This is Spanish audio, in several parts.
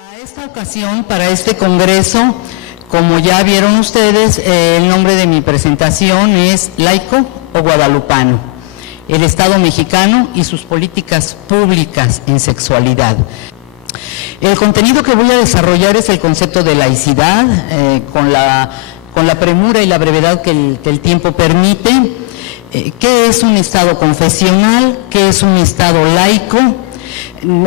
Para esta ocasión, para este congreso, como ya vieron ustedes, el nombre de mi presentación es Laico o Guadalupano, el Estado mexicano y sus políticas públicas en sexualidad. El contenido que voy a desarrollar es el concepto de laicidad, con la premura y la brevedad que el tiempo permite. ¿Qué es un Estado confesional? ¿Qué es un Estado laico?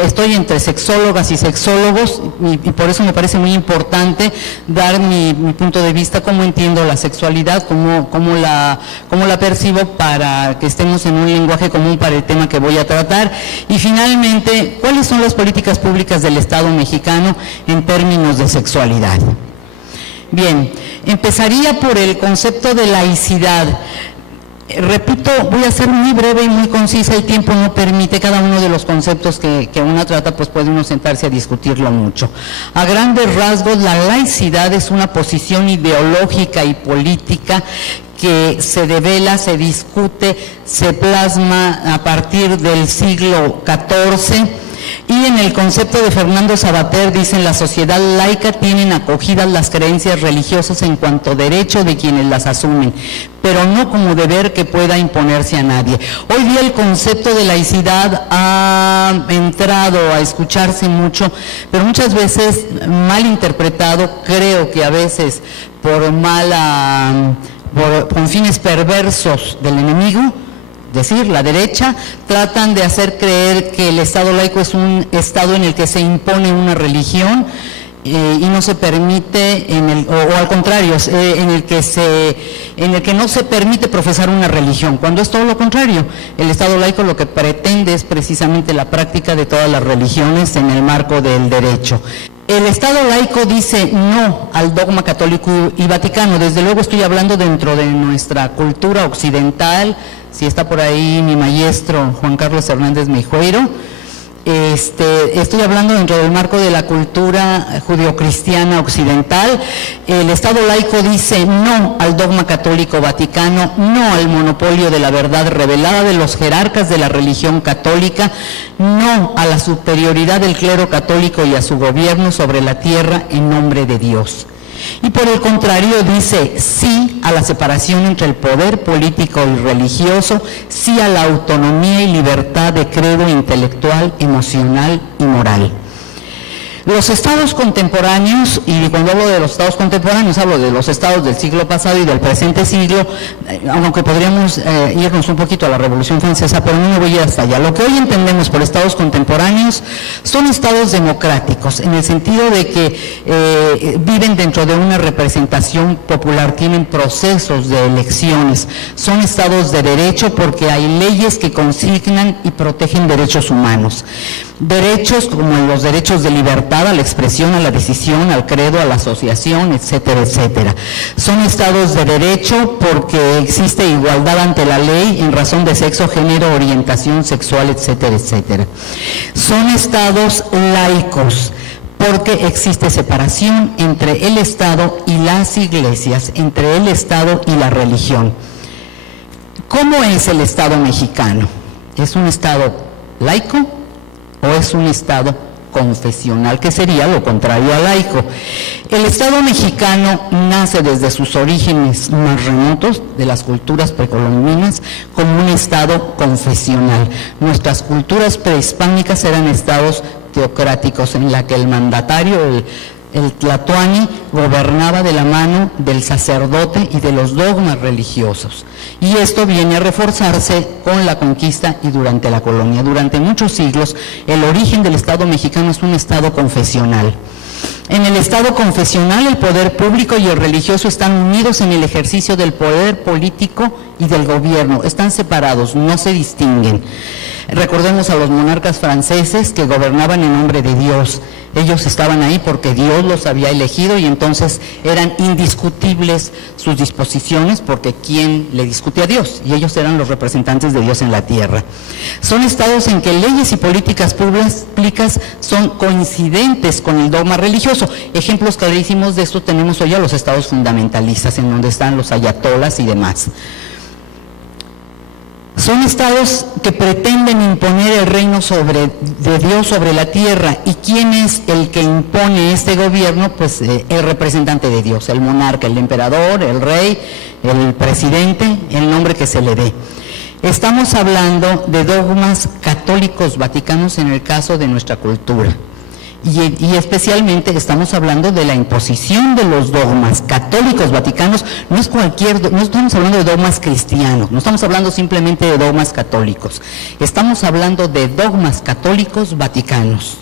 Estoy entre sexólogas y sexólogos y por eso me parece muy importante dar mi punto de vista, cómo entiendo la sexualidad, cómo la percibo, para que estemos en un lenguaje común para el tema que voy a tratar. Y finalmente, ¿cuáles son las políticas públicas del Estado mexicano en términos de sexualidad? Bien, empezaría por el concepto de laicidad. Repito, voy a ser muy breve y muy concisa, el tiempo no permite cada uno de los conceptos que uno trata, pues puede uno sentarse a discutirlo mucho. A grandes rasgos, la laicidad es una posición ideológica y política que se devela, se discute, se plasma a partir del siglo XIV, y en el concepto de Fernando Sabater dicen: la sociedad laica tienen acogidas las creencias religiosas en cuanto derecho de quienes las asumen, pero no como deber que pueda imponerse a nadie. Hoy día el concepto de laicidad ha entrado a escucharse mucho, pero muchas veces mal interpretado, creo que a veces con fines perversos del enemigo. Es decir, la derecha, tratan de hacer creer que el Estado laico es un Estado en el que se impone una religión y no se permite, o al contrario, en el que no se permite profesar una religión, cuando es todo lo contrario. El Estado laico lo que pretende es precisamente la práctica de todas las religiones en el marco del derecho. El Estado laico dice no al dogma católico y vaticano. Desde luego estoy hablando dentro de nuestra cultura occidental. Si está por ahí mi maestro Juan Carlos Hernández Meijueiro, estoy hablando dentro del marco de la cultura judeocristiana occidental. El Estado laico dice no al dogma católico vaticano, no al monopolio de la verdad revelada de los jerarcas de la religión católica, no a la superioridad del clero católico y a su gobierno sobre la tierra en nombre de Dios. Y por el contrario dice sí a la separación entre el poder político y religioso, sí a la autonomía y libertad de credo intelectual, emocional y moral. Los estados contemporáneos, y cuando hablo de los estados contemporáneos hablo de los estados del siglo pasado y del presente siglo, aunque podríamos irnos un poquito a la Revolución Francesa, pero no me voy a ir hasta allá. Lo que hoy entendemos por estados contemporáneos son estados democráticos, en el sentido de que viven dentro de una representación popular, tienen procesos de elecciones, son estados de derecho porque hay leyes que consignan y protegen derechos humanos. Derechos como los derechos de libertad, a la expresión, a la decisión, al credo, a la asociación, etcétera, etcétera. Son estados de derecho porque existe igualdad ante la ley en razón de sexo, género, orientación sexual, etcétera, etcétera. Son estados laicos porque existe separación entre el Estado y las iglesias, entre el Estado y la religión. ¿Cómo es el Estado mexicano? ¿Es un Estado laico o es un Estado confesional, que sería lo contrario a laico? El Estado mexicano nace desde sus orígenes más remotos, de las culturas precolombinas, como un Estado confesional. Nuestras culturas prehispánicas eran estados teocráticos en la que el mandatario, el tlatoani, gobernaba de la mano del sacerdote y de los dogmas religiosos. Y esto viene a reforzarse con la conquista y durante la colonia. Durante muchos siglos, el origen del Estado mexicano es un Estado confesional. En el Estado confesional, el poder público y el religioso están unidos en el ejercicio del poder político y del gobierno. Están separados, no se distinguen. Recordemos a los monarcas franceses que gobernaban en nombre de Dios. Ellos estaban ahí porque Dios los había elegido y entonces eran indiscutibles sus disposiciones, porque ¿quién le discute a Dios? Y ellos eran los representantes de Dios en la tierra. Son estados en que leyes y políticas públicas son coincidentes con el dogma religioso. Ejemplos clarísimos de esto tenemos hoy a los estados fundamentalistas, en donde están los ayatolas y demás. Son estados que pretenden imponer el reino de Dios sobre la tierra. ¿Y quién es el que impone este gobierno? Pues el representante de Dios, el monarca, el emperador, el rey, el presidente, el nombre que se le dé. Estamos hablando de dogmas católicos vaticanos en el caso de nuestra cultura. Y especialmente estamos hablando de la imposición de los dogmas católicos vaticanos. No estamos hablando de dogmas cristianos, no estamos hablando simplemente de dogmas católicos, estamos hablando de dogmas católicos vaticanos.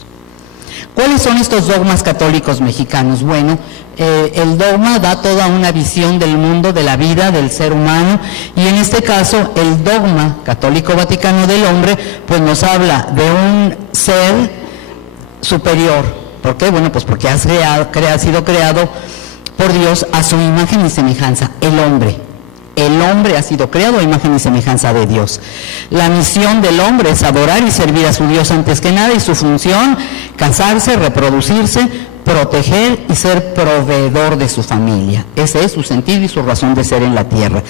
¿Cuáles son estos dogmas católicos mexicanos? Bueno, el dogma da toda una visión del mundo, de la vida, del ser humano, y en este caso el dogma católico vaticano del hombre pues nos habla de un ser superior. ¿Por qué? Bueno, pues porque ha sido creado por Dios a su imagen y semejanza, el hombre. El hombre ha sido creado a imagen y semejanza de Dios. La misión del hombre es adorar y servir a su Dios antes que nada, y su función, casarse, reproducirse, proteger y ser proveedor de su familia. Ese es su sentido y su razón de ser en la tierra.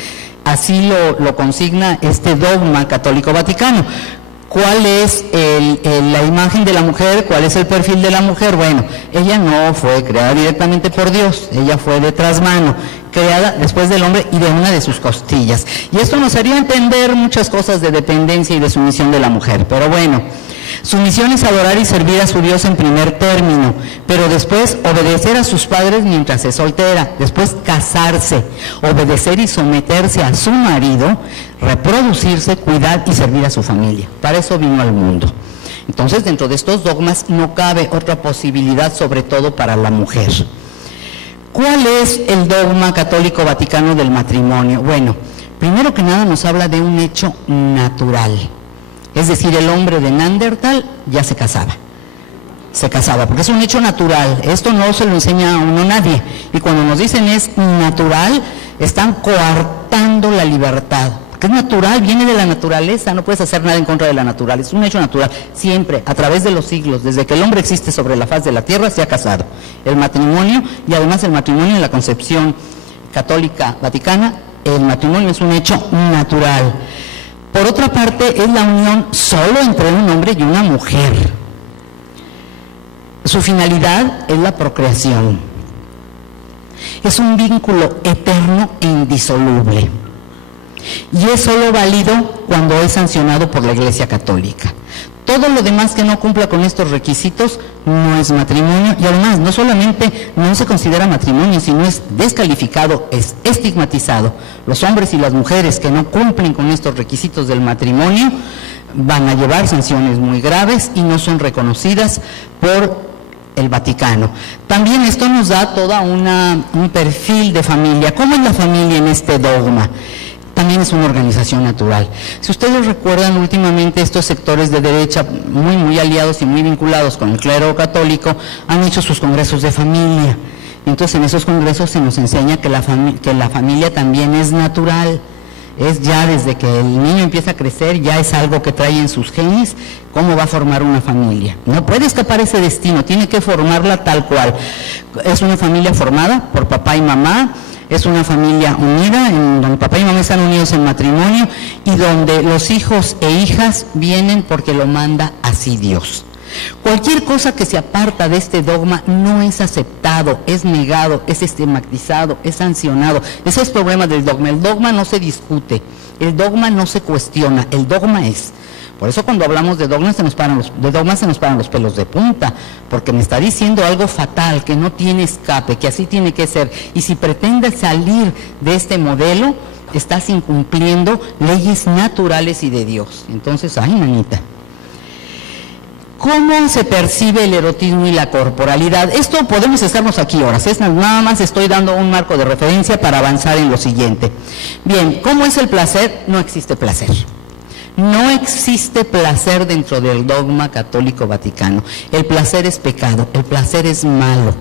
Así lo consigna este dogma católico vaticano. ¿Cuál es la imagen de la mujer? ¿Cuál es el perfil de la mujer? Bueno, ella no fue creada directamente por Dios, ella fue de trasmano, creada después del hombre y de una de sus costillas. Y esto nos haría entender muchas cosas de dependencia y de sumisión de la mujer. Pero bueno, su misión es adorar y servir a su Dios en primer término, pero después obedecer a sus padres mientras es soltera, después casarse, obedecer y someterse a su marido, reproducirse, cuidar y servir a su familia. Para eso vino al mundo. Entonces, dentro de estos dogmas no cabe otra posibilidad, sobre todo para la mujer. ¿Cuál es el dogma católico vaticano del matrimonio? Bueno, primero que nada nos habla de un hecho natural. Es decir, el hombre de Neandertal ya se casaba, porque es un hecho natural. Esto no se lo enseña a uno nadie, y cuando nos dicen es natural, están coartando la libertad, porque es natural, viene de la naturaleza, no puedes hacer nada en contra de la naturaleza, es un hecho natural. Siempre, a través de los siglos, desde que el hombre existe sobre la faz de la tierra, se ha casado. El matrimonio, y además el matrimonio en la concepción católica vaticana, el matrimonio es un hecho natural. Por otra parte, es la unión solo entre un hombre y una mujer. Su finalidad es la procreación. Es un vínculo eterno e indisoluble. Y es solo válido cuando es sancionado por la Iglesia Católica. Todo lo demás que no cumpla con estos requisitos no es matrimonio, y además no solamente no se considera matrimonio, sino es descalificado, es estigmatizado. Los hombres y las mujeres que no cumplen con estos requisitos del matrimonio van a llevar sanciones muy graves y no son reconocidas por el Vaticano. También esto nos da toda un perfil de familia. ¿Cómo es la familia en este dogma? También es una organización natural. Si ustedes recuerdan, últimamente estos sectores de derecha, muy aliados y muy vinculados con el clero católico, han hecho sus congresos de familia. Entonces en esos congresos se nos enseña que la familia también es natural. Es ya desde que el niño empieza a crecer, ya es algo que trae en sus genes, cómo va a formar una familia. No puede escapar ese destino, tiene que formarla tal cual. Es una familia formada por papá y mamá, es una familia unida, en donde papá y mamá están unidos en matrimonio, y donde los hijos e hijas vienen porque lo manda así Dios. Cualquier cosa que se aparta de este dogma no es aceptado, es negado, es estigmatizado, es sancionado. Ese es el problema del dogma. El dogma no se discute, el dogma no se cuestiona, el dogma es. Por eso cuando hablamos de dogmas se nos paran los pelos de punta, porque me está diciendo algo fatal, que no tiene escape, que así tiene que ser. Y si pretendes salir de este modelo, estás incumpliendo leyes naturales y de Dios. Entonces, ay, manita. ¿Cómo se percibe el erotismo y la corporalidad? Esto podemos estarnos aquí horas, nada más estoy dando un marco de referencia para avanzar en lo siguiente. Bien, ¿cómo es el placer? No existe placer. No existe placer dentro del dogma católico vaticano. El placer es pecado, el placer es malo.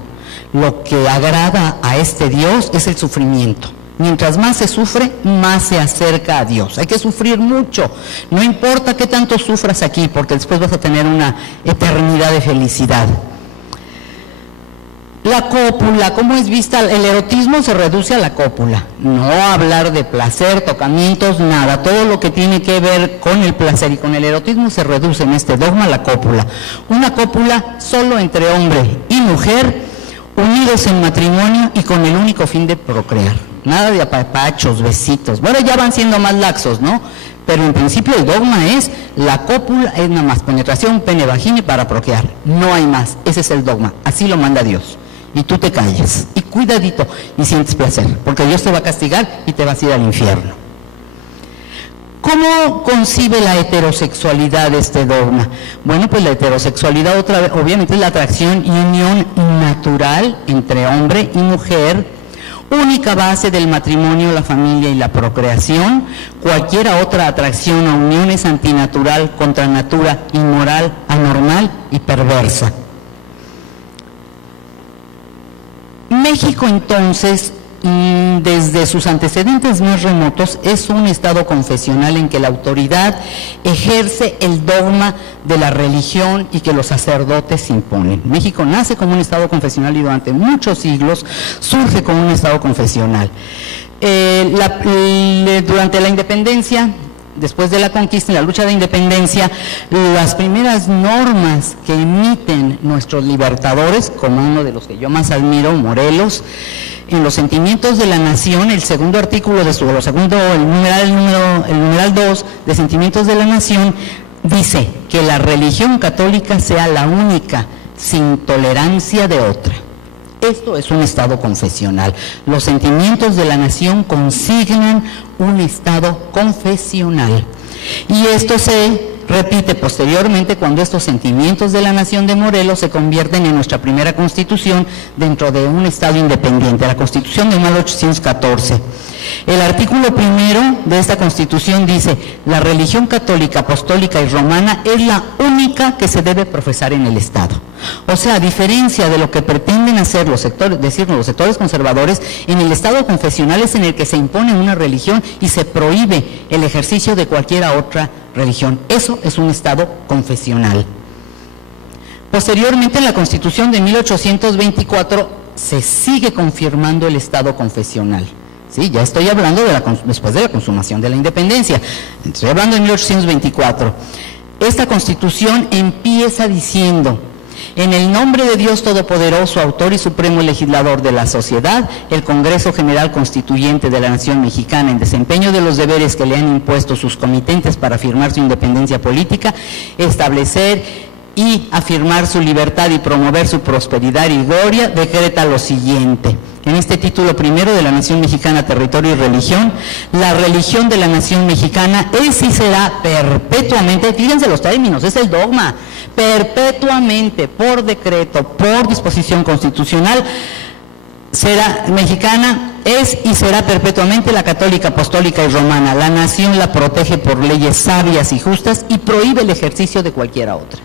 Lo que agrada a este Dios es el sufrimiento. Mientras más se sufre, más se acerca a Dios. Hay que sufrir mucho. No importa qué tanto sufras aquí, porque después vas a tener una eternidad de felicidad. La cópula, ¿cómo es vista? El erotismo se reduce a la cópula, no hablar de placer, tocamientos, nada. Todo lo que tiene que ver con el placer y con el erotismo se reduce en este dogma a la cópula. Una cópula solo entre hombre y mujer, unidos en matrimonio y con el único fin de procrear. Nada de apapachos, besitos. Bueno, ya van siendo más laxos, ¿no? Pero en principio el dogma es, la cópula es nada más penetración, pene, vagina para procrear. No hay más, ese es el dogma, así lo manda Dios. Y tú te calles, y cuidadito, y sientes placer, porque Dios te va a castigar y te vas a ir al infierno. ¿Cómo concibe la heterosexualidad este dogma? Bueno, pues la heterosexualidad otra vez, obviamente es la atracción y unión natural entre hombre y mujer, única base del matrimonio, la familia y la procreación. Cualquier otra atracción o unión es antinatural, contra natura, inmoral, anormal y perversa. México entonces, desde sus antecedentes más remotos, es un estado confesional en que la autoridad ejerce el dogma de la religión y que los sacerdotes imponen. México nace como un estado confesional y durante muchos siglos surge como un estado confesional. Durante la independencia, después de la conquista, en la lucha de independencia, las primeras normas que emiten nuestros libertadores, como uno de los que yo más admiro, Morelos, en los sentimientos de la nación, el segundo artículo de el numeral 2 de Sentimientos de la Nación, dice que la religión católica sea la única, sin tolerancia de otra. Esto es un estado confesional. Los sentimientos de la nación consignan un estado confesional. Y esto se repite posteriormente cuando estos sentimientos de la nación de Morelos se convierten en nuestra primera constitución dentro de un estado independiente, la Constitución de 1814. El artículo primero de esta Constitución dice: la religión católica, apostólica y romana es la única que se debe profesar en el Estado. O sea, a diferencia de lo que pretenden hacer los sectores conservadores, en el Estado confesional es en el que se impone una religión y se prohíbe el ejercicio de cualquier otra religión. Eso es un Estado confesional. Posteriormente, en la Constitución de 1824 se sigue confirmando el Estado confesional. Sí, ya estoy hablando después de la consumación de la independencia. Estoy hablando de 1824. Esta Constitución empieza diciendo: en el nombre de Dios Todopoderoso, autor y supremo legislador de la sociedad, el Congreso General Constituyente de la Nación Mexicana, en desempeño de los deberes que le han impuesto sus comitentes para afirmar su independencia política, establecer y afirmar su libertad y promover su prosperidad y gloria, decreta lo siguiente. En este título primero de la Nación Mexicana, Territorio y Religión, la religión de la Nación Mexicana es y será perpetuamente, fíjense los términos, es el dogma, perpetuamente, por decreto, por disposición constitucional, será mexicana, es y será perpetuamente la católica, apostólica y romana. La nación la protege por leyes sabias y justas y prohíbe el ejercicio de cualquiera otra.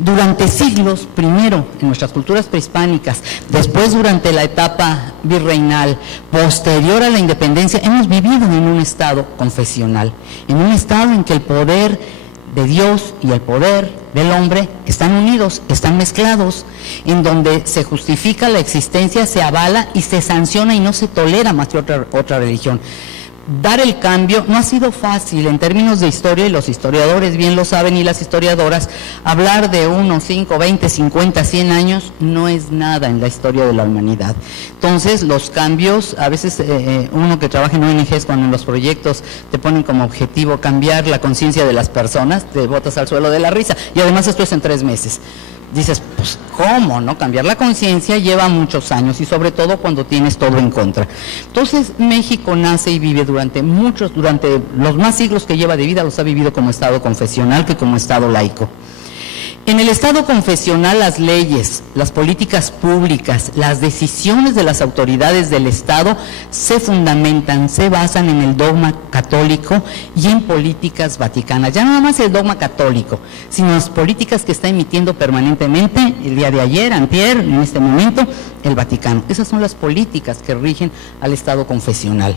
Durante siglos, primero en nuestras culturas prehispánicas, después durante la etapa virreinal, posterior a la independencia, hemos vivido en un estado confesional, en un estado en que el poder de Dios y el poder del hombre están unidos, están mezclados, en donde se justifica la existencia, se avala y se sanciona y no se tolera más que otra religión. Dar el cambio no ha sido fácil en términos de historia, y los historiadores bien lo saben, y las historiadoras. Hablar de 1, 5, 20, 50, 100 años no es nada en la historia de la humanidad. Entonces, los cambios, a veces uno que trabaja en ONGs, cuando en los proyectos te ponen como objetivo cambiar la conciencia de las personas, te botas al suelo de la risa, y además esto es en 3 meses. Dices, pues, ¿cómo, no? Cambiar la conciencia lleva muchos años, y sobre todo cuando tienes todo en contra. Entonces, México nace y vive durante los más siglos que lleva de vida, los ha vivido como Estado confesional que como Estado laico. En el Estado confesional, las leyes, las políticas públicas, las decisiones de las autoridades del Estado se fundamentan, se basan en el dogma católico y en políticas vaticanas. Ya no nada más el dogma católico, sino las políticas que está emitiendo permanentemente, el día de ayer, antier, en este momento, el Vaticano. Esas son las políticas que rigen al Estado confesional.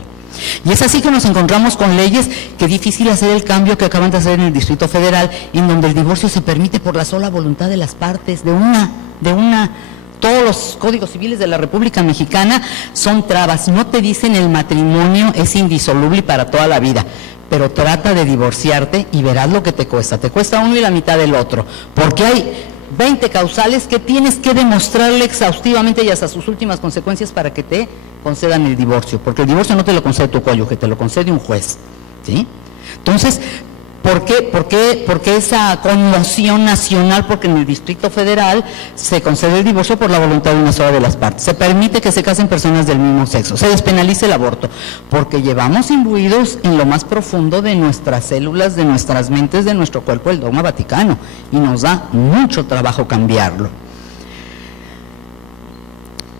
Y es así que nos encontramos con leyes que es difícil hacer el cambio que acaban de hacer en el Distrito Federal, en donde el divorcio se permite por la sola voluntad de las partes, de una todos los códigos civiles de la República Mexicana son trabas. No te dicen el matrimonio es indisoluble para toda la vida, pero trata de divorciarte y verás lo que te cuesta uno y la mitad del otro, porque hay 20 causales que tienes que demostrarle exhaustivamente y hasta sus últimas consecuencias para que te concedan el divorcio, porque el divorcio no te lo concede tu cónyuge, te lo concede un juez, ¿sí? Entonces, ¿por qué esa conmoción nacional? Porque en el Distrito Federal se concede el divorcio por la voluntad de una sola de las partes. Se permite que se casen personas del mismo sexo. Se despenaliza el aborto. Porque llevamos imbuidos en lo más profundo de nuestras células, de nuestras mentes, de nuestro cuerpo, el dogma vaticano. Y nos da mucho trabajo cambiarlo.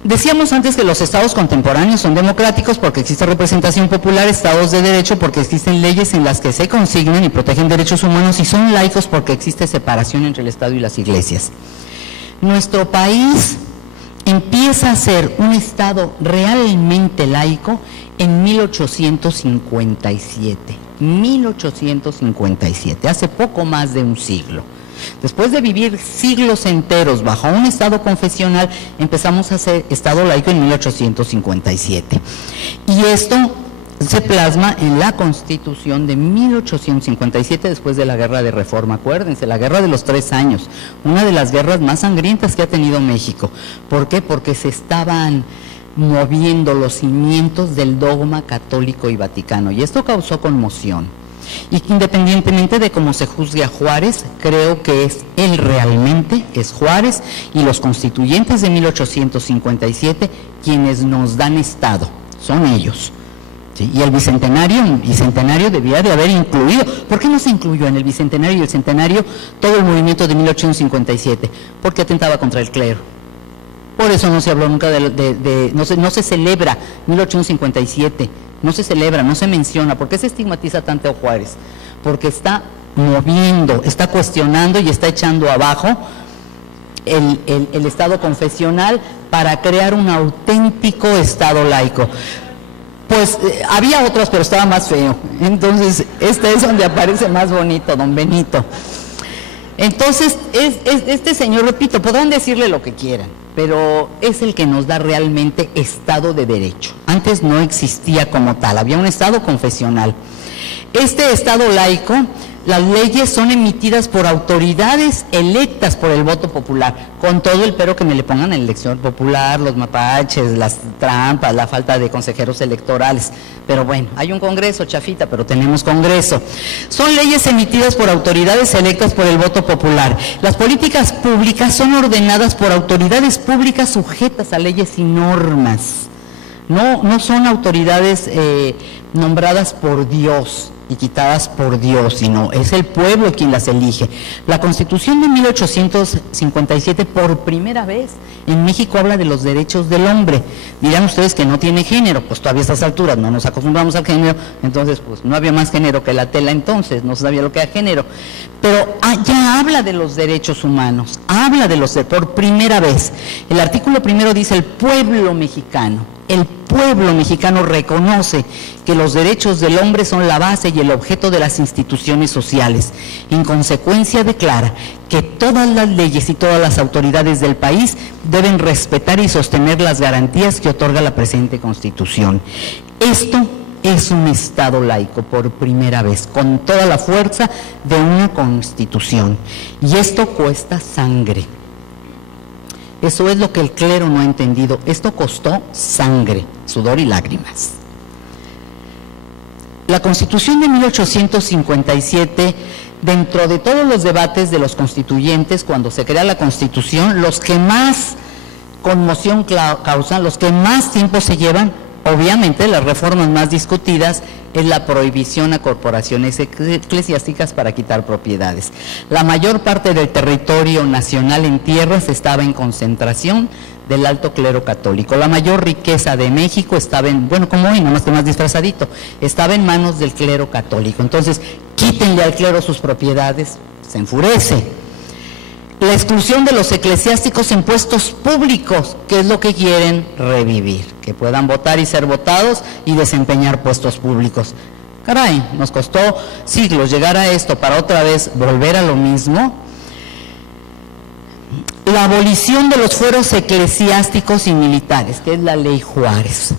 Decíamos antes que los estados contemporáneos son democráticos porque existe representación popular, estados de derecho porque existen leyes en las que se consignan y protegen derechos humanos, y son laicos porque existe separación entre el Estado y las iglesias. Nuestro país empieza a ser un estado realmente laico en 1857, 1857, hace poco más de un siglo. Después de vivir siglos enteros bajo un estado confesional, empezamos a ser estado laico en 1857. Y esto se plasma en la Constitución de 1857, después de la Guerra de Reforma. Acuérdense, la Guerra de los 3 años, una de las guerras más sangrientas que ha tenido México. ¿Por qué? Porque se estaban moviendo los cimientos del dogma católico y vaticano, y esto causó conmoción. Y que independientemente de cómo se juzgue a Juárez, creo que él realmente es Juárez y los constituyentes de 1857 quienes nos dan Estado, son ellos. ¿Sí? Y el bicentenario debía de haber incluido. ¿Por qué no se incluyó en el bicentenario y el centenario todo el movimiento de 1857? Porque atentaba contra el clero. Por eso no se habló nunca no se celebra 1857. No se celebra, no se menciona. ¿Por qué se estigmatiza tanto a Juárez? Porque está moviendo, está cuestionando y está echando abajo el estado confesional para crear un auténtico estado laico. Pues había otros, pero estaba más feo. Entonces, este es donde aparece más bonito, don Benito. Entonces, este señor, repito, podrán decirle lo que quieran, pero es el que nos da realmente Estado de Derecho. Antes no existía como tal, había un Estado confesional. Este Estado laico, las leyes son emitidas por autoridades electas por el voto popular, con todo el pero que me le pongan en la elección popular, los mapaches, las trampas, la falta de consejeros electorales. Pero bueno, hay un Congreso, chafita, pero tenemos Congreso. Son leyes emitidas por autoridades electas por el voto popular. Las políticas públicas son ordenadas por autoridades públicas sujetas a leyes y normas. No son autoridades nombradas por Dios y quitadas por Dios, sino es el pueblo quien las elige. La Constitución de 1857, por primera vez en México, habla de los derechos del hombre. Dirán ustedes que no tiene género, pues todavía a estas alturas no nos acostumbramos al género, entonces pues no había más género que la tela entonces, no sabía lo que era género. Pero ya habla de los derechos humanos, habla de por primera vez. El artículo primero dice: el pueblo mexicano reconoce que los derechos del hombre son la base y el objeto de las instituciones sociales. En consecuencia, declara que todas las leyes y todas las autoridades del país deben respetar y sostener las garantías que otorga la presente Constitución. Esto es un Estado laico por primera vez, con toda la fuerza de una Constitución. Y esto cuesta sangre. Eso es lo que el clero no ha entendido. Esto costó sangre, sudor y lágrimas. La Constitución de 1857, dentro de todos los debates de los constituyentes, cuando se crea la Constitución, los que más conmoción causan, los que más tiempo se llevan, obviamente las reformas más discutidas es la prohibición a corporaciones eclesiásticas para quitar propiedades. La mayor parte del territorio nacional en tierras estaba en concentración del alto clero católico. La mayor riqueza de México estaba como hoy, nomás que más disfrazadito, estaba en manos del clero católico. Entonces, quítenle al clero sus propiedades, se enfurece. La exclusión de los eclesiásticos en puestos públicos, que es lo que quieren revivir, que puedan votar y ser votados y desempeñar puestos públicos. Caray, nos costó siglos llegar a esto para otra vez volver a lo mismo. la abolición de los fueros eclesiásticos y militares, que es la ley Juárez.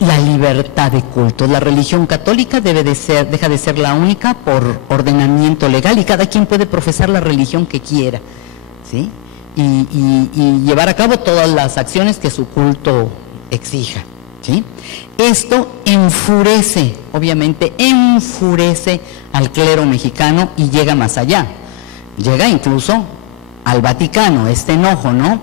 La libertad de culto. La religión católica deja de ser la única por ordenamiento legal y cada quien puede profesar la religión que quiera, ¿sí? Y llevar a cabo todas las acciones que su culto exija, ¿sí? Esto enfurece, obviamente, enfurece al clero mexicano y llega más allá. Llega incluso al Vaticano, este enojo, ¿no?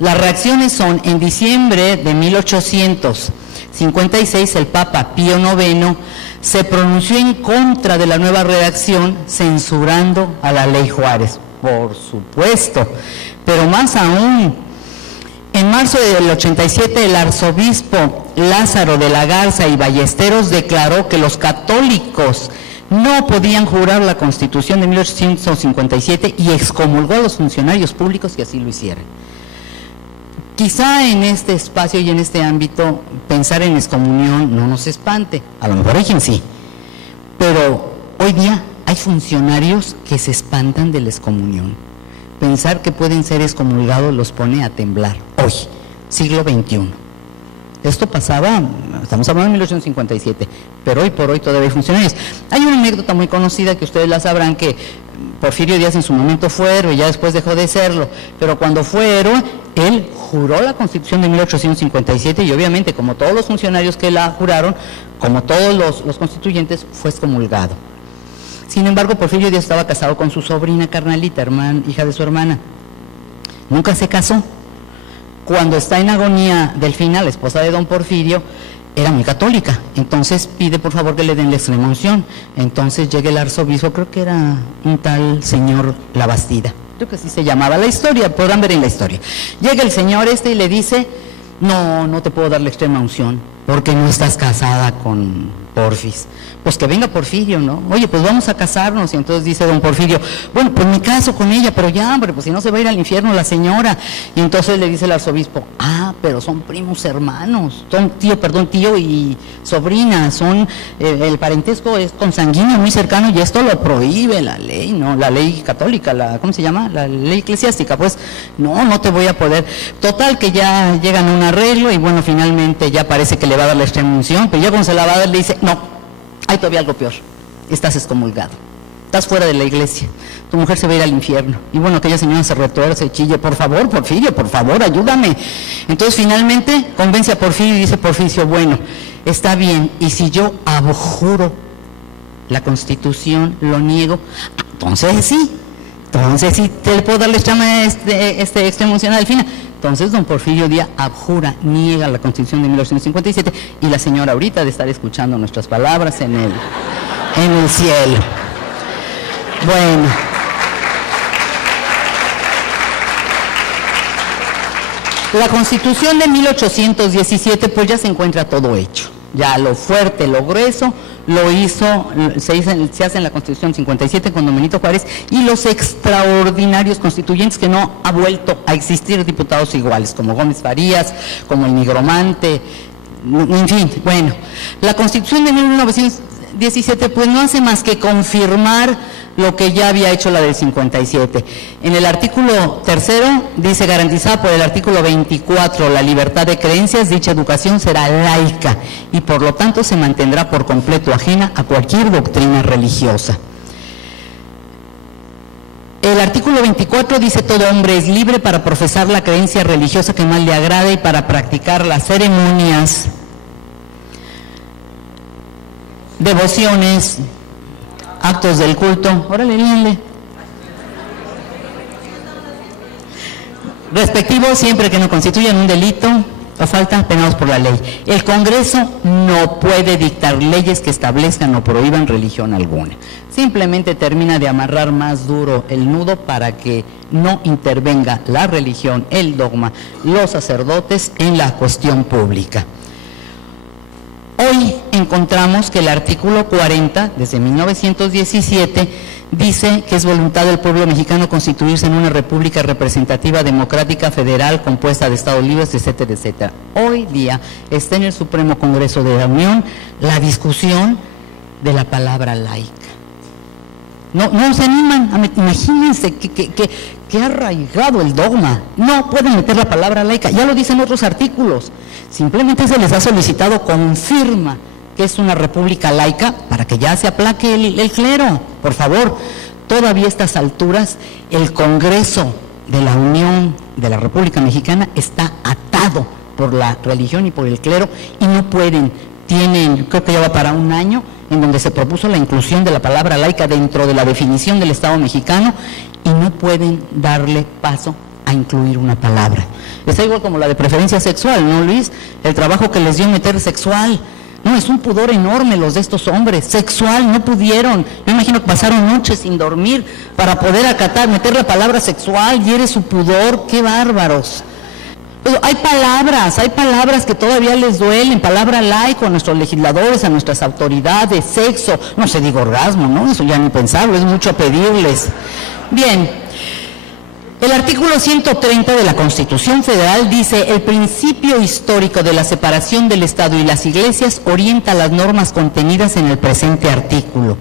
Las reacciones son, en diciembre de 1856, el Papa Pío IX se pronunció en contra de la nueva redacción, censurando a la ley Juárez, por supuesto, pero más aún, en marzo del 87, el arzobispo Lázaro de la Garza y Ballesteros declaró que los católicos no podían jurar la Constitución de 1857 y excomulgó a los funcionarios públicos que así lo hicieran. Quizá en este espacio y en este ámbito pensar en excomunión no nos espante, a lo mejor hay quien sí, pero hoy día hay funcionarios que se espantan de la excomunión. Pensar que pueden ser excomulgados los pone a temblar, hoy, siglo XXI. Esto pasaba, estamos hablando de 1857, pero hoy por hoy todavía hay funcionarios. Hay una anécdota muy conocida que ustedes la sabrán, que Porfirio Díaz en su momento fue héroe, ya después dejó de serlo, pero cuando fue héroe, él juró la Constitución de 1857 y obviamente, como todos los funcionarios que la juraron, como todos los constituyentes, fue excomulgado. Sin embargo, Porfirio Díaz estaba casado con su sobrina Carnalita, hija de su hermana. Nunca se casó. Cuando está en agonía Delfina, la esposa de don Porfirio, era muy católica, entonces pide por favor que le den la extrema unción. Entonces llega el arzobispo, creo que era un tal señor Labastida, creo que así se llamaba la historia, podrán ver en la historia. Llega el señor y le dice, no te puedo dar la extrema unción, porque no estás casada con Porfis. Pues que venga Porfirio, ¿no? Oye, pues vamos a casarnos. Y entonces dice don Porfirio, bueno, pues me caso con ella, pero ya, hombre, pues si no se va a ir al infierno la señora. Y entonces le dice el arzobispo, pero son primos hermanos, son tío y sobrina, son, el parentesco es consanguíneo muy cercano y esto lo prohíbe la ley, ¿no? La ley católica, ¿cómo se llama? La ley eclesiástica, pues no te voy a poder. Total que ya llegan a un arreglo y bueno, finalmente ya parece que le va a dar la extrema unción, pero ya cuando se la va a dar le dice, no, hay todavía algo peor, estás excomulgado, estás fuera de la iglesia, tu mujer se va a ir al infierno. Y bueno, aquella señora se retuerce, chille, por favor, Porfirio, por favor, ayúdame. Entonces finalmente convence a Porfirio y dice Porfirio, bueno, está bien, y si yo abjuro la Constitución, lo niego, entonces sí te puedo dar la extrema unción al final. Entonces don Porfirio Díaz abjura, niega la Constitución de 1857 y la señora ahorita de estar escuchando nuestras palabras en el cielo. Bueno, la Constitución de 1817 pues ya se encuentra todo hecho. Ya lo fuerte, lo grueso, se hace en la Constitución 57 con don Benito Juárez, y los extraordinarios constituyentes que no ha vuelto a existir diputados iguales, como Gómez Farías, como el Nigromante, en fin, bueno. La Constitución de 1917 pues no hace más que confirmar lo que ya había hecho la del 57. En el artículo 3 dice, garantizada por el artículo 24 la libertad de creencias, dicha educación será laica y por lo tanto se mantendrá por completo ajena a cualquier doctrina religiosa. El artículo 24 dice, todo hombre es libre para profesar la creencia religiosa que más le agrade y para practicar las ceremonias, devociones, actos del culto, órale, léanle, respectivos siempre que no constituyan un delito o falta penados por la ley. El Congreso no puede dictar leyes que establezcan o prohíban religión alguna. Simplemente termina de amarrar más duro el nudo para que no intervenga la religión, el dogma, los sacerdotes en la cuestión pública. Hoy encontramos que el artículo 40, desde 1917, dice que es voluntad del pueblo mexicano constituirse en una república representativa, democrática, federal, compuesta de estados libres, etcétera, etcétera. Hoy día está en el Supremo Congreso de la Unión la discusión de la palabra laica. No se animan, imagínense que qué arraigado el dogma. No pueden meter la palabra laica, ya lo dicen otros artículos. Simplemente se les ha solicitado, confirma que es una república laica para que ya se aplaque el clero. Por favor, todavía a estas alturas el Congreso de la Unión de la República Mexicana está atado por la religión y por el clero y no pueden, tienen, creo que ya va para un año, en donde se propuso la inclusión de la palabra laica dentro de la definición del Estado mexicano y no pueden darle paso a incluir una palabra. Está igual como la de preferencia sexual, ¿no, Luis? El trabajo que les dio meter sexual. No, es un pudor enorme los de estos hombres. Sexual, no pudieron. Me imagino que pasaron noches sin dormir para poder acatar, meter la palabra sexual, hiere su pudor. ¡Qué bárbaros! Pero hay palabras que todavía les duelen. Palabra laico a nuestros legisladores, a nuestras autoridades, sexo, no se diga orgasmo, ¿no? Eso ya ni pensarlo, es mucho pedirles. Bien. El artículo 130 de la Constitución Federal dice: el principio histórico de la separación del Estado y las iglesias orienta las normas contenidas en el presente artículo.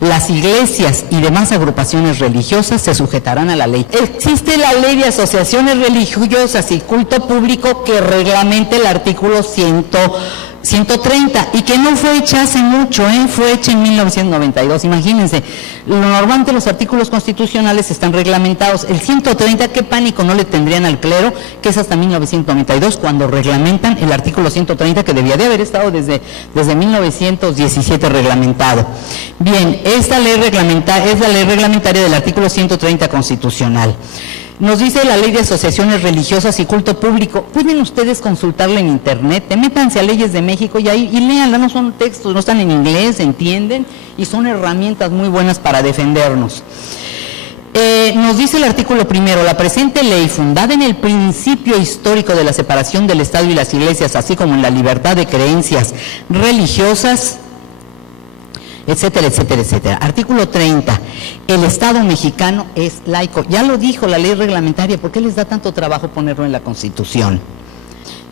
Las iglesias y demás agrupaciones religiosas se sujetarán a la ley. Existe la ley de asociaciones religiosas y culto público que reglamenta el artículo 130 y que no fue hecha hace mucho, fue hecha en 1992, imagínense. Normalmente los artículos constitucionales están reglamentados. El 130, qué pánico no le tendrían al clero, que es hasta 1992 cuando reglamentan el artículo 130, que debía de haber estado desde 1917 reglamentado. Bien, esta ley reglamentaria es la ley reglamentaria del artículo 130 constitucional. Nos dice la ley de asociaciones religiosas y culto público. Pueden ustedes consultarla en internet, métanse a Leyes de México y léanla, no son textos, no están en inglés, se entienden y son herramientas muy buenas para defendernos. Nos dice el artículo primero: la presente ley, fundada en el principio histórico de la separación del Estado y las iglesias, así como en la libertad de creencias religiosas, etcétera, etcétera, etcétera. Artículo 30. El Estado mexicano es laico. Ya lo dijo la ley reglamentaria, ¿por qué les da tanto trabajo ponerlo en la Constitución?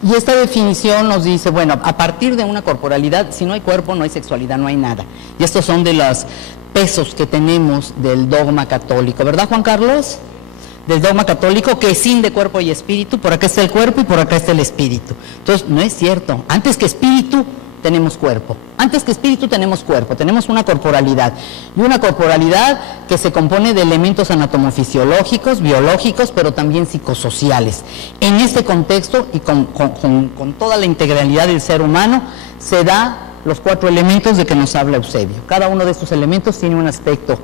Y esta definición nos dice, bueno, a partir de una corporalidad, si no hay cuerpo, no hay sexualidad, no hay nada. Y estos son de los pesos que tenemos del dogma católico, ¿verdad, Juan Carlos? Del dogma católico, que es sin de cuerpo y espíritu. Por acá está el cuerpo y por acá está el espíritu. Entonces, no es cierto. Antes que espíritu, tenemos cuerpo. Antes que espíritu tenemos cuerpo, tenemos una corporalidad. Y una corporalidad que se compone de elementos anatomofisiológicos, biológicos, pero también psicosociales. En este contexto y con toda la integralidad del ser humano, se da los 4 elementos de que nos habla Eusebio. Cada uno de estos elementos tiene un aspecto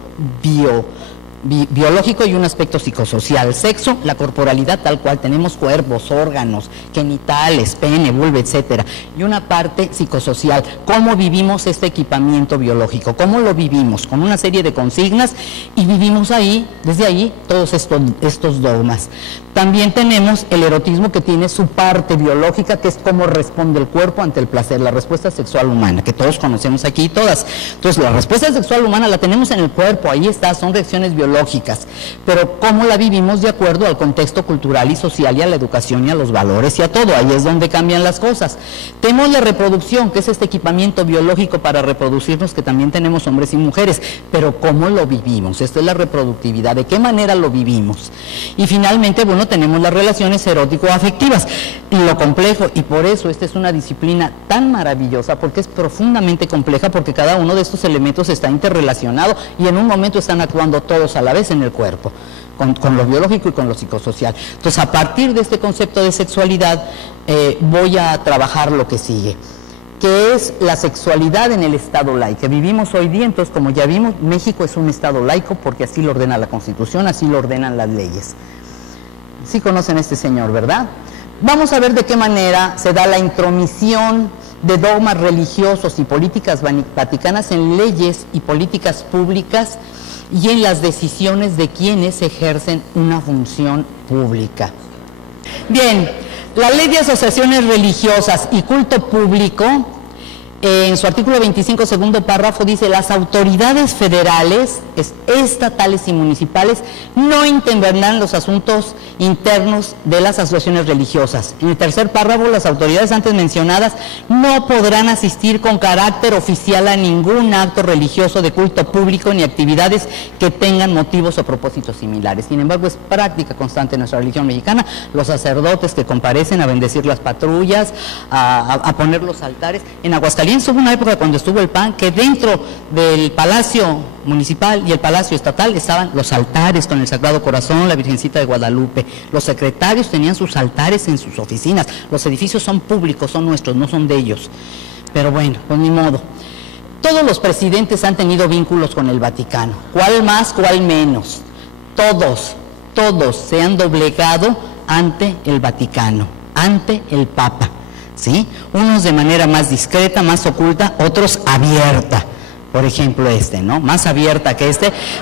biológico y un aspecto psicosocial. Sexo, la corporalidad tal cual, tenemos cuerpos, órganos, genitales, pene, vulva, etcétera, y una parte psicosocial, cómo vivimos este equipamiento biológico, cómo lo vivimos, con una serie de consignas, y vivimos ahí, desde ahí, todos estos dogmas. También tenemos el erotismo, que tiene su parte biológica, que es cómo responde el cuerpo ante el placer, la respuesta sexual humana, que todos conocemos aquí, todas. Entonces, la respuesta sexual humana la tenemos en el cuerpo, ahí está, son reacciones biológicas, pero cómo la vivimos de acuerdo al contexto cultural y social y a la educación y a los valores y a todo, ahí es donde cambian las cosas. Tenemos la reproducción, que es este equipamiento biológico para reproducirnos, que también tenemos hombres y mujeres, pero cómo lo vivimos, esto es la reproductividad, de qué manera lo vivimos. Y finalmente, bueno, tenemos las relaciones erótico-afectivas, lo complejo, y por eso esta es una disciplina tan maravillosa, porque es profundamente compleja, porque cada uno de estos elementos está interrelacionado y en un momento están actuando todos a la vez en el cuerpo, con lo biológico y con lo psicosocial. Entonces, a partir de este concepto de sexualidad, voy a trabajar lo que sigue, que es la sexualidad en el Estado laico que vivimos hoy día. Entonces, como ya vimos, México es un Estado laico porque así lo ordena la Constitución, así lo ordenan las leyes. Sí conocen a este señor, ¿verdad? Vamos a ver de qué manera se da la intromisión de dogmas religiosos y políticas vaticanas en leyes y políticas públicas y en las decisiones de quienes ejercen una función pública. Bien, la ley de asociaciones religiosas y culto público En su artículo 25, segundo párrafo, dice: las autoridades federales, estatales y municipales no intervendrán los asuntos internos de las asociaciones religiosas. En el tercer párrafo, las autoridades antes mencionadas no podrán asistir con carácter oficial a ningún acto religioso de culto público ni actividades que tengan motivos o propósitos similares. Sin embargo, es práctica constante en nuestra religión mexicana los sacerdotes que comparecen a bendecir las patrullas, a poner los altares. En Aguascalientes hubo una época cuando estuvo el PAN que dentro del Palacio Municipal y el Palacio Estatal estaban los altares con el Sagrado Corazón, la Virgencita de Guadalupe. Los secretarios tenían sus altares en sus oficinas. Los edificios son públicos, son nuestros, no son de ellos. Pero bueno, pues ni modo. Todos los presidentes han tenido vínculos con el Vaticano. ¿Cuál más, cuál menos? Todos se han doblegado ante el Vaticano, ante el Papa. ¿Sí? Unos de manera más discreta, más oculta, otros abierta. Por ejemplo ¿no? Más abierta que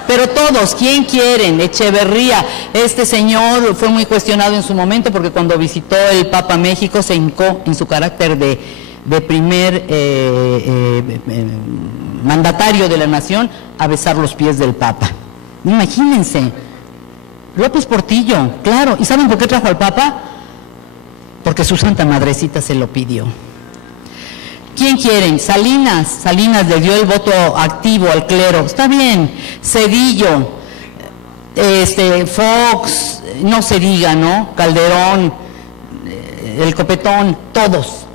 pero todos, ¿quién quieren? Echeverría, este señor fue muy cuestionado en su momento porque cuando visitó el Papa México se hincó en su carácter de primer mandatario de la nación a besar los pies del Papa. Imagínense, López Portillo, claro, ¿y saben por qué trajo al Papa? Porque su Santa Madrecita se lo pidió. ¿Quién quieren? Salinas le dio el voto activo al clero, está bien. Cedillo, Fox, no se diga, ¿no? Calderón, el Copetón, todos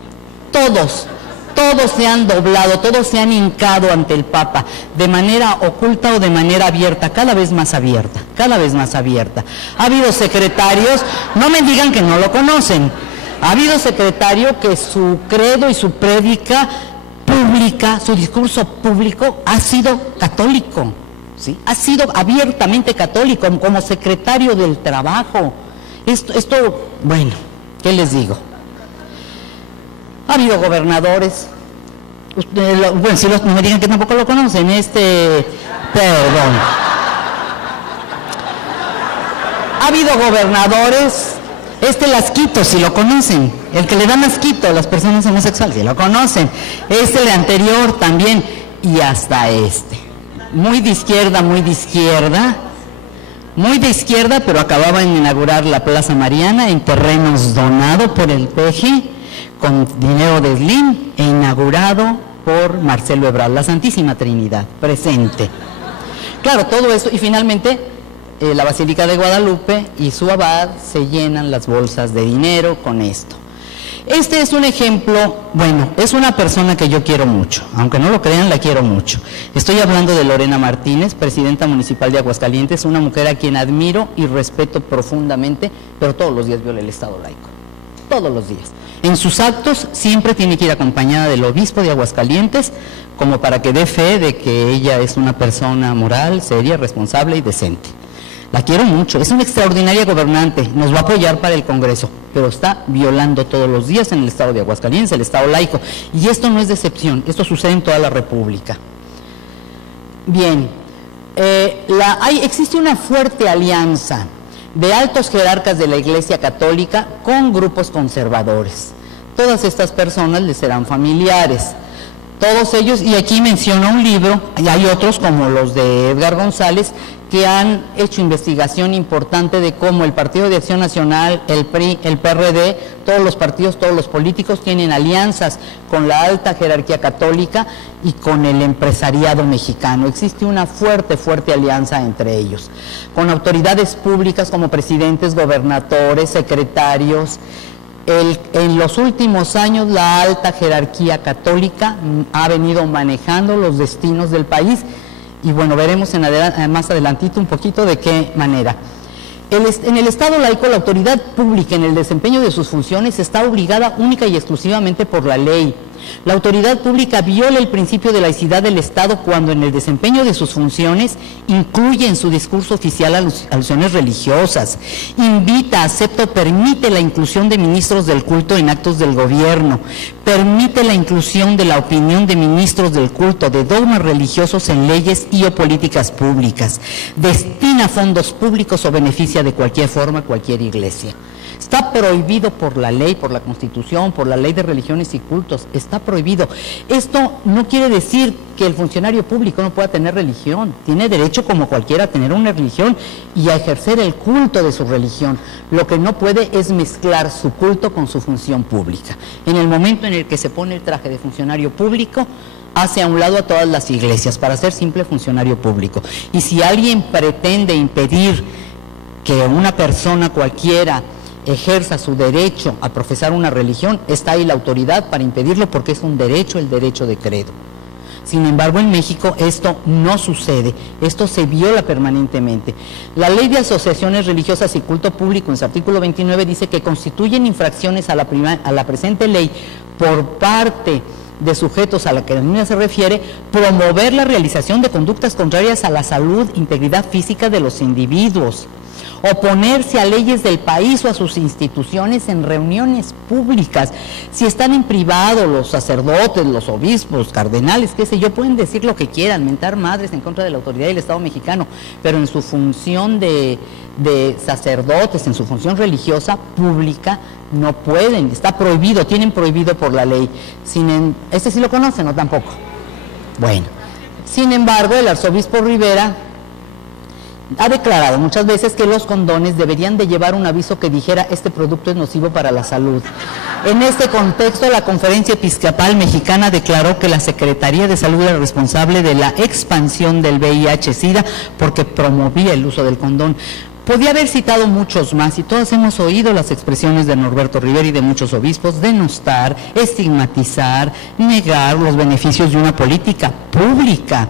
se han doblado, todos se han hincado ante el Papa, de manera oculta o de manera abierta, cada vez más abierta. Ha habido secretarios, no me digan que no lo conocen. Ha habido secretario que su credo y su prédica pública, su discurso público ha sido católico, ¿sí? Ha sido abiertamente católico, como secretario del Trabajo. Esto, bueno, ¿qué les digo? Ha habido gobernadores, bueno, si no me digan que tampoco lo conocen, perdón. Ha habido gobernadores. Lasquito, si lo conocen, el que le da asquito a las personas homosexuales, si lo conocen, el anterior también, y hasta muy de izquierda, pero acababan de inaugurar la Plaza Mariana en terrenos donados por el PG, con dinero de Slim, e inaugurado por Marcelo Ebrard, la Santísima Trinidad, presente. Claro, todo eso, y finalmente la Basílica de Guadalupe y su abad se llenan las bolsas de dinero con esto. Es un ejemplo, bueno, es una persona que yo quiero mucho, aunque no lo crean, la quiero mucho. Estoy hablando de Lorena Martínez, presidenta municipal de Aguascalientes, una mujer a quien admiro y respeto profundamente, pero todos los días viola el Estado laico, todos los días. En sus actos siempre tiene que ir acompañada del obispo de Aguascalientes, como para que dé fe de que ella es una persona moral, seria, responsable y decente. La quiero mucho, es una extraordinaria gobernante, nos va a apoyar para el Congreso, pero está violando todos los días en el Estado de Aguascalientes, el Estado laico, y esto no es decepción, esto sucede en toda la República. Bien, existe una fuerte alianza de altos jerarcas de la Iglesia Católica con grupos conservadores. Todas estas personas les serán familiares. Todos ellos, y aquí menciono un libro, y hay otros como los de Edgar González, que han hecho investigación importante de cómo el Partido de Acción Nacional, el PRI, el PRD, todos los partidos, todos los políticos tienen alianzas con la alta jerarquía católica y con el empresariado mexicano. Existe una fuerte alianza entre ellos, con autoridades públicas como presidentes, gobernadores, secretarios. En los últimos años la alta jerarquía católica ha venido manejando los destinos del país y bueno, veremos más adelantito un poquito de qué manera. En el Estado laico, la autoridad pública en el desempeño de sus funciones está obligada única y exclusivamente por la ley. La autoridad pública viola el principio de laicidad del Estado cuando en el desempeño de sus funciones incluye en su discurso oficial alusiones religiosas, invita, acepta o permite la inclusión de ministros del culto en actos del gobierno, permite la inclusión de la opinión de ministros del culto, de dogmas religiosos en leyes y o políticas públicas, destina fondos públicos o beneficia de cualquier forma cualquier iglesia. Está prohibido por la ley, por la Constitución, por la ley de religiones y cultos, está prohibido. Esto no quiere decir que el funcionario público no pueda tener religión, tiene derecho como cualquiera a tener una religión y a ejercer el culto de su religión. Lo que no puede es mezclar su culto con su función pública. En el momento en el que se pone el traje de funcionario público, hace a un lado a todas las iglesias para ser simple funcionario público. Y si alguien pretende impedir que una persona cualquiera ejerza su derecho a profesar una religión, está ahí la autoridad para impedirlo porque es un derecho, el derecho de credo. Sin embargo, en México esto no sucede, esto se viola permanentemente. La Ley de Asociaciones Religiosas y Culto Público, en su artículo 29, dice que constituyen infracciones a la presente ley por parte de sujetos a la que la misma se refiere, promover la realización de conductas contrarias a la salud, integridad física de los individuos, oponerse a leyes del país o a sus instituciones en reuniones públicas. Si están en privado, los sacerdotes, los obispos, cardenales, qué sé yo, pueden decir lo que quieran, mentar madres en contra de la autoridad del Estado mexicano, pero en su función de sacerdotes, en su función religiosa pública, no pueden, está prohibido, tienen prohibido por la ley. ¿Este sí lo conocen o tampoco? Bueno, sin embargo, el arzobispo Rivera ha declarado muchas veces que los condones deberían de llevar un aviso que dijera: este producto es nocivo para la salud. En este contexto, la Conferencia Episcopal Mexicana declaró que la Secretaría de Salud era responsable de la expansión del VIH-Sida porque promovía el uso del condón. Podía haber citado muchos más y todos hemos oído las expresiones de Norberto Rivera y de muchos obispos: denostar, estigmatizar, negar los beneficios de una política pública.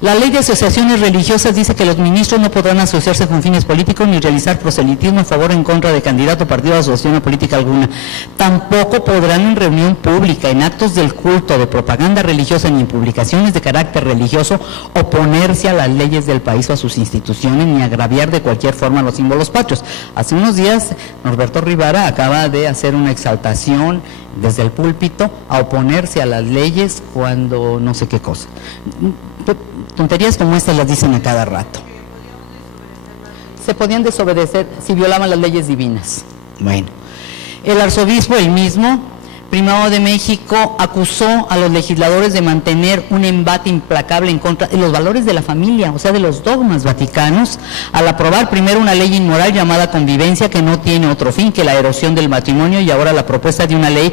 La Ley de Asociaciones Religiosas dice que los ministros no podrán asociarse con fines políticos ni realizar proselitismo a favor o en contra de candidato, partido o asociación política alguna. Tampoco podrán en reunión pública, en actos del culto, de propaganda religiosa ni en publicaciones de carácter religioso oponerse a las leyes del país o a sus instituciones ni agraviar de cualquier forma los símbolos patrios. Hace unos días Norberto Rivera acaba de hacer una exaltación desde el púlpito a oponerse a las leyes cuando no sé qué cosa. Tonterías como estas las dicen a cada rato. Se podían desobedecer si violaban las leyes divinas. Bueno, el arzobispo, el mismo Primado de México, acusó a los legisladores de mantener un embate implacable en contra de los valores de la familia, o sea, de los dogmas vaticanos, al aprobar primero una ley inmoral llamada convivencia, que no tiene otro fin que la erosión del matrimonio, y ahora la propuesta de una ley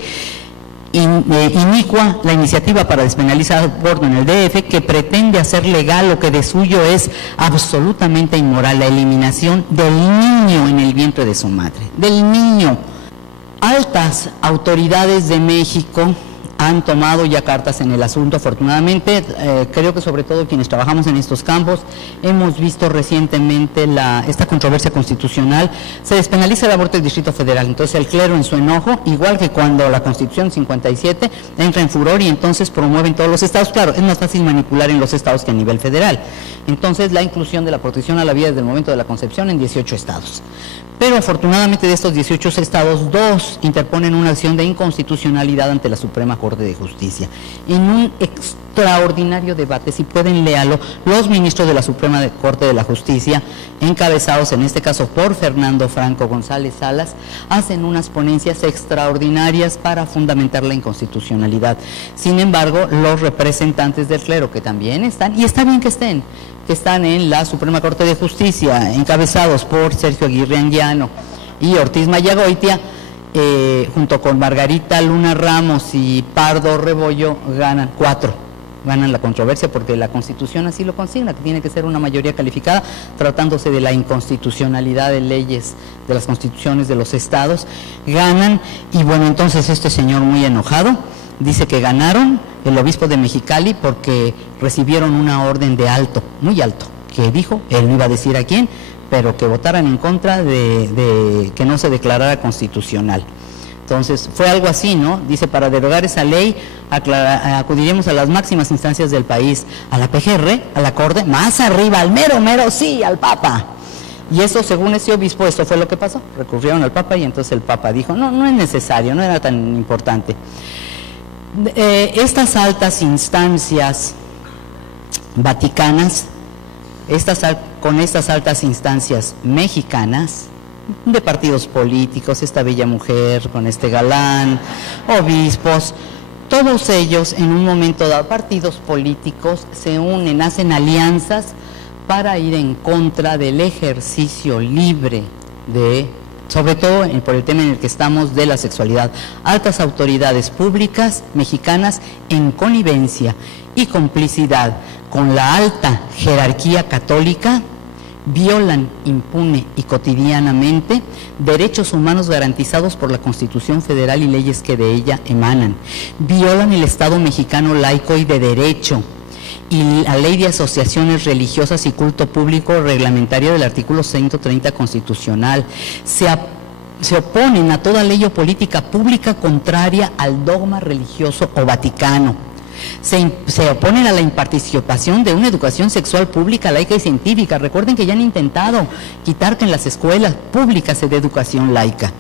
inicua, la iniciativa para despenalizar el aborto en el DF, que pretende hacer legal lo que de suyo es absolutamente inmoral: la eliminación del niño en el vientre de su madre, del niño. Altas autoridades de México han tomado ya cartas en el asunto, afortunadamente. Creo que sobre todo quienes trabajamos en estos campos hemos visto recientemente esta controversia constitucional. Se despenaliza el aborto del Distrito Federal, entonces el clero, en su enojo, igual que cuando la Constitución 57 entra en furor y entonces promueven todos los estados. Claro, es más fácil manipular en los estados que a nivel federal. Entonces la inclusión de la protección a la vida desde el momento de la concepción en 18 estados. Pero afortunadamente de estos 18 estados, 2 interponen una acción de inconstitucionalidad ante la Suprema Corte de Justicia. En un extraordinario debate, si pueden léalo, los ministros de la Suprema Corte de la Justicia, encabezados en este caso por Fernando Franco González Salas, hacen unas ponencias extraordinarias para fundamentar la inconstitucionalidad. Sin embargo, los representantes del clero, que también están, y está bien que están en la Suprema Corte de Justicia, encabezados por Sergio Aguirre Anguiano y Ortiz Mayagoitia, junto con Margarita Luna Ramos y Pardo Rebollo, ganan la controversia, porque la Constitución así lo consigna, que tiene que ser una mayoría calificada, tratándose de la inconstitucionalidad de leyes de las constituciones de los estados. Ganan, y bueno, entonces este señor, muy enojado, dice que ganaron el obispo de Mexicali porque recibieron una orden de alto, muy alto, que dijo, él no iba a decir a quién, pero que votaran en contra de que no se declarara constitucional. Entonces, fue algo así, ¿no? Dice: para derogar esa ley, acudiremos a las máximas instancias del país, a la PGR, a la Corte, más arriba, al mero, sí, al Papa. Y eso, según ese obispo, esto fue lo que pasó. Recurrieron al Papa y entonces el Papa dijo: no es necesario, no era tan importante. Estas altas instancias vaticanas, con estas altas instancias mexicanas, de partidos políticos, esta bella mujer con este galán, obispos, todos ellos en un momento dado, partidos políticos, se unen, hacen alianzas para ir en contra del ejercicio libre de, sobre todo por el tema en el que estamos, de la sexualidad. Altas autoridades públicas mexicanas en connivencia y complicidad con la alta jerarquía católica violan impune y cotidianamente derechos humanos garantizados por la Constitución Federal y leyes que de ella emanan. Violan el Estado mexicano laico y de derecho y la Ley de Asociaciones Religiosas y Culto Público reglamentaria del artículo 130 constitucional. Se oponen a toda ley o política pública contraria al dogma religioso o vaticano. Se oponen a la imparticipación de una educación sexual pública, laica y científica. Recuerden que ya han intentado quitar que en las escuelas públicas se dé educación laica.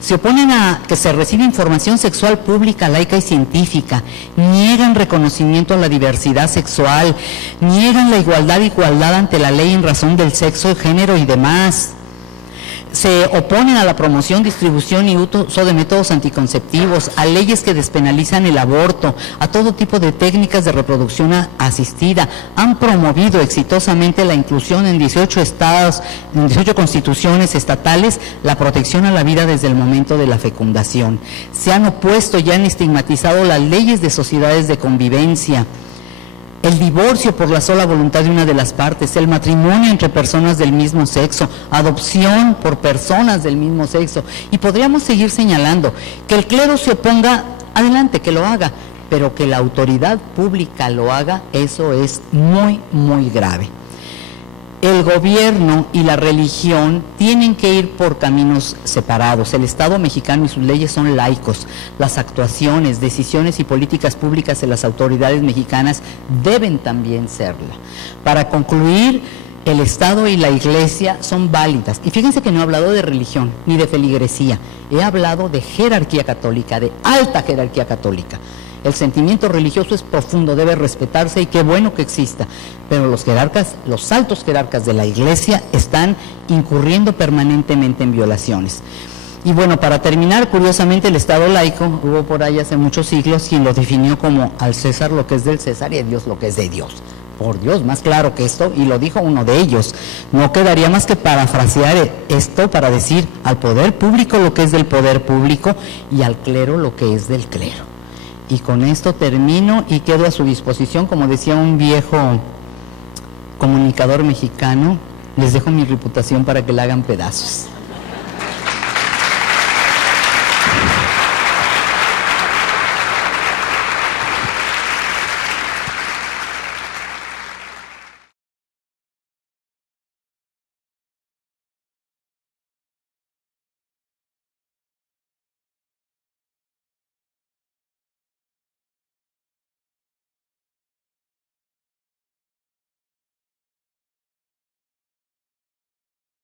Se oponen a que se reciba información sexual pública, laica y científica. Niegan reconocimiento a la diversidad sexual. Niegan la igualdad ante la ley en razón del sexo, género y demás. Se oponen a la promoción, distribución y uso de métodos anticonceptivos, a leyes que despenalizan el aborto, a todo tipo de técnicas de reproducción asistida. Han promovido exitosamente la inclusión en 18 estados, en 18 constituciones estatales, la protección a la vida desde el momento de la fecundación. Se han opuesto y han estigmatizado las leyes de sociedades de convivencia, el divorcio por la sola voluntad de una de las partes, el matrimonio entre personas del mismo sexo, adopción por personas del mismo sexo. Y podríamos seguir señalando que el clero se oponga, adelante, que lo haga, pero que la autoridad pública lo haga, eso es muy, muy grave. El gobierno y la religión tienen que ir por caminos separados. El Estado mexicano y sus leyes son laicos. Las actuaciones, decisiones y políticas públicas de las autoridades mexicanas deben también serla. Para concluir, el Estado y la Iglesia son válidas. Y fíjense que no he hablado de religión ni de feligresía. He hablado de jerarquía católica, de alta jerarquía católica. El sentimiento religioso es profundo, debe respetarse y qué bueno que exista, pero los jerarcas, los altos jerarcas de la Iglesia están incurriendo permanentemente en violaciones. Y bueno, para terminar, curiosamente el Estado laico, hubo por ahí hace muchos siglos quien lo definió como al César lo que es del César y a Dios lo que es de Dios. Por Dios, más claro que esto, y lo dijo uno de ellos. No quedaría más que parafrasear esto para decir al poder público lo que es del poder público y al clero lo que es del clero. Y con esto termino y quedo a su disposición, como decía un viejo comunicador mexicano, les dejo mi reputación para que la hagan pedazos.